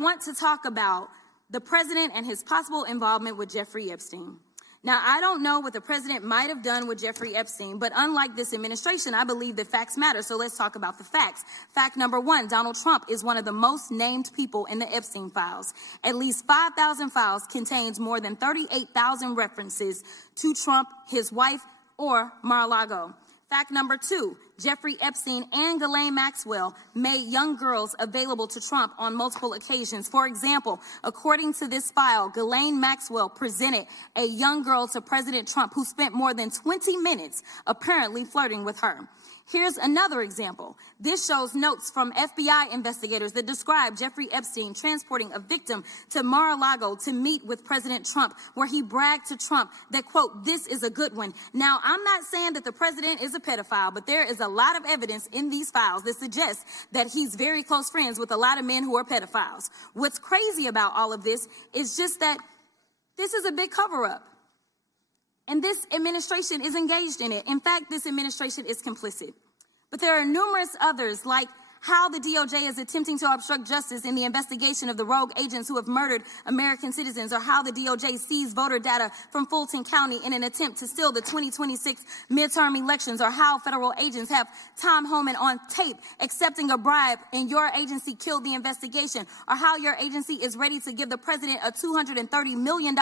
want to talk about the president and his possible involvement with Jeffrey Epstein. Now, I don't know what the president might have done with Jeffrey Epstein, but unlike this administration, I believe that facts matter. So let's talk about the facts. Fact number one, Donald Trump is one of the most named people in the Epstein files. At least 5,000 files contains more than 38,000 references to Trump, his wife, or Mar-a-Lago. Fact number two, Jeffrey Epstein and Ghislaine Maxwell made young girls available to Trump on multiple occasions. For example, according to this file, Ghislaine Maxwell presented a young girl to President Trump who spent more than 20 minutes apparently flirting with her. Here's another example. This shows notes from FBI investigators that describe Jeffrey Epstein transporting a victim to Mar-a-Lago to meet with President Trump, where he bragged to Trump that, quote, "This is a good one." Now, I'm not saying that the president is a pedophile, but there is a lot of evidence in these files that suggests that he's very close friends with a lot of men who are pedophiles. What's crazy about all of this is just that this is a big cover-up. And this administration is engaged in it. In fact, this administration is complicit. But there are numerous others, like how the DOJ is attempting to obstruct justice in the investigation of the rogue agents who have murdered American citizens, or how the DOJ seized voter data from Fulton County in an attempt to steal the 2026 midterm elections, or how federal agents have Tom Homan on tape accepting a bribe and your agency killed the investigation, or how your agency is ready to give the president a $230 million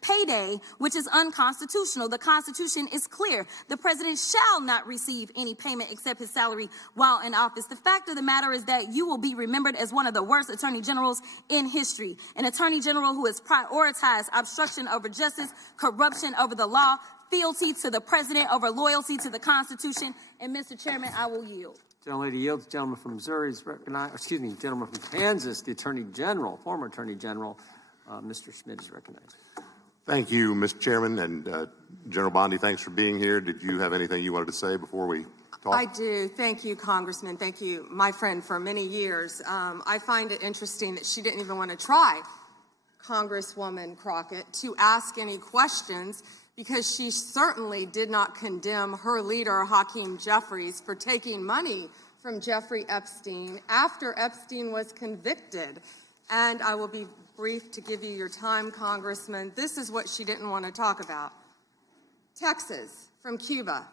payday, which is unconstitutional. The Constitution is clear. The president shall not receive any payment except his salary while in office. The fact of the matter is that you will be remembered as one of the worst attorney generals in history. An attorney general who has prioritized obstruction over justice, corruption over the law, fealty to the president over loyalty to the Constitution. And Mr. Chairman, I will yield. Gentlelady yields. Gentleman from Missouri is recognized. Excuse me, gentleman from Kansas, the Attorney General, former Attorney General, Mr. Schmidt is recognized. Thank you, Mr. Chairman, and General Bondi, thanks for being here. Did you have anything you wanted to say before we talk? I do. Thank you, Congressman. Thank you, my friend, for many years. I find it interesting that she didn't even want to try, Congresswoman Crockett, to ask any questions, because she certainly did not condemn her leader, Hakeem Jeffries, for taking money from Jeffrey Epstein after Epstein was convicted. And I will be brief to give you your time, Congressman. This is what she didn't want to talk about. Texas, from Cuba,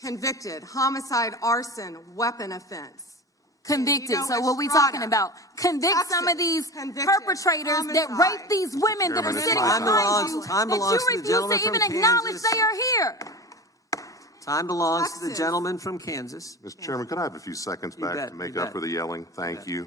convicted, homicide, arson, weapon offense. Convicted. You know, so what are we talking about? Convict Texas, some of these perpetrators that rape these women that are sitting behind you, time that belongs you to the refuse to even acknowledge they are here. Time belongs to the gentleman from Kansas. Mr. Chairman, could I have a few seconds back to make up for the yelling? Thank you.